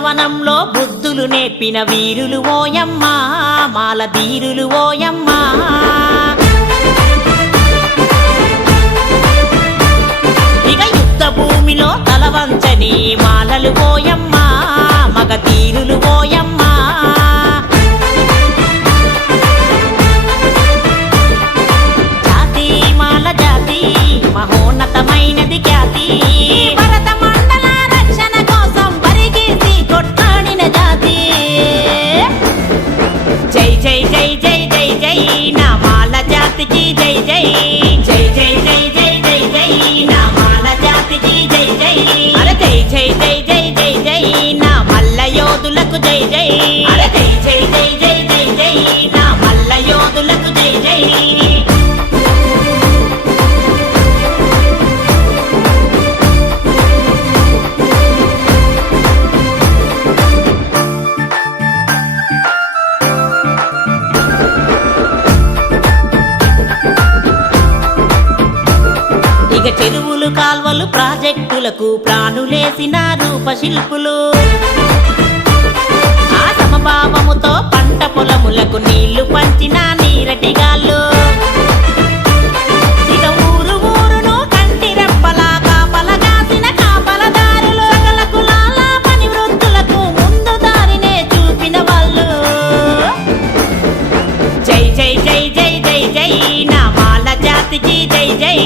బృందవనంలో బుద్ధులు నేర్పిన వీరులు ఓయమ్మా మాలధీరులు ఓయమ్మా ఇక యుద్ధ భూమిలో తలవంచని మాలలు ఓయమ్మా మగధీరులు ఓయమ్మా జాతి మాల జాతి మహోన్నతమైనది ఖ్యాతి భరత మండల రక్షణ కోసం పరిగెత్తి కొట్లాడిన జాతి జై జై జై జై జై జై నా మాల జాతికి జై జై జై జై జై జై జై జై నా మాల జాతికి జై జై అరే జై జై జై జై జై జై నా మల్ల యోధులకు జై జై అరే జై జై జై జై జై జై నా మల్ల యోధులకు జై జై ఇక చెరువులు కాల్వలు ప్రాజెక్టులకు ప్రాణులేసిన రూపశిల్పులు ఆ సమభావముతో పంట పొలములకు నీళ్లు పంచిన నీరటిగాళ్ళు ఇక ఊరు ఊరును కంటి రెప్పలా కాపలగాసిన కాపలదారులు సకల కులాల పని వృత్తులకు ముందు దారినే చూపిన వాళ్ళు జై జై జై జై జై జై నా మాల జాతికి జై జై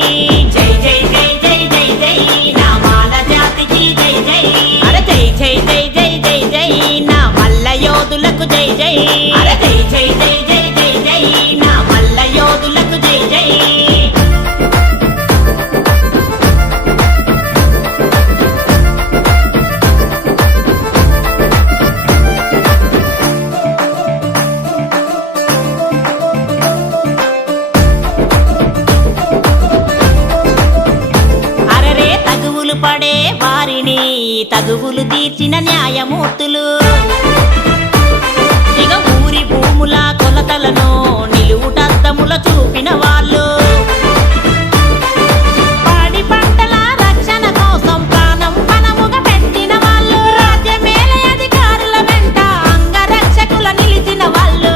జై జై జై జై జై జై నా మాల జాతికి జై జై అరే జై జై జై జై జై జై నా మల్ల యోధులకు జై జై అరే జై జై జై జై జై జై నా మల్ల యోధులకు జై జై పడే వారిని తగువులు తీర్చిన న్యాయమూర్తులు ఇక ఊరి భూముల కొలతలను నిలువుటద్దముల చూపిన వాళ్ళు పాడి పంటల రక్షణ కోసం ప్రాణం పణముగా పెట్టిన వాళ్ళు రాజ్యమేలే అధికారుల వెంట అంగరక్షకుల నిలిచిన వాళ్ళు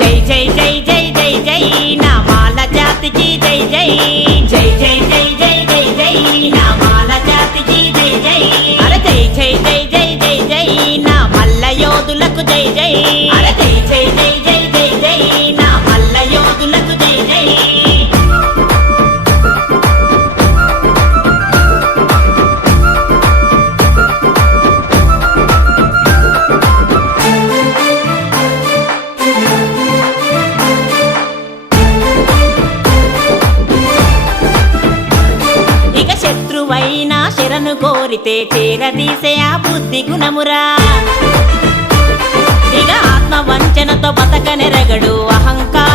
జై జై జై జై జై జై నా మాల జాతికి జై జై జై జై జై జై జై జై నా మాల జాతికి జై జై అరే జై జై జై జై జై జై నా మల్ల యోధులకు జై జై అరే జై జై జై జై జై జై నా మల్ల యోధులకు జై జై శత్రువైనా శరణు కోరితే చేరదీసే ఆ బుద్ధి గుణమురా ఇక ఆత్మ వంచనతో బతకనెరగడు అహంకార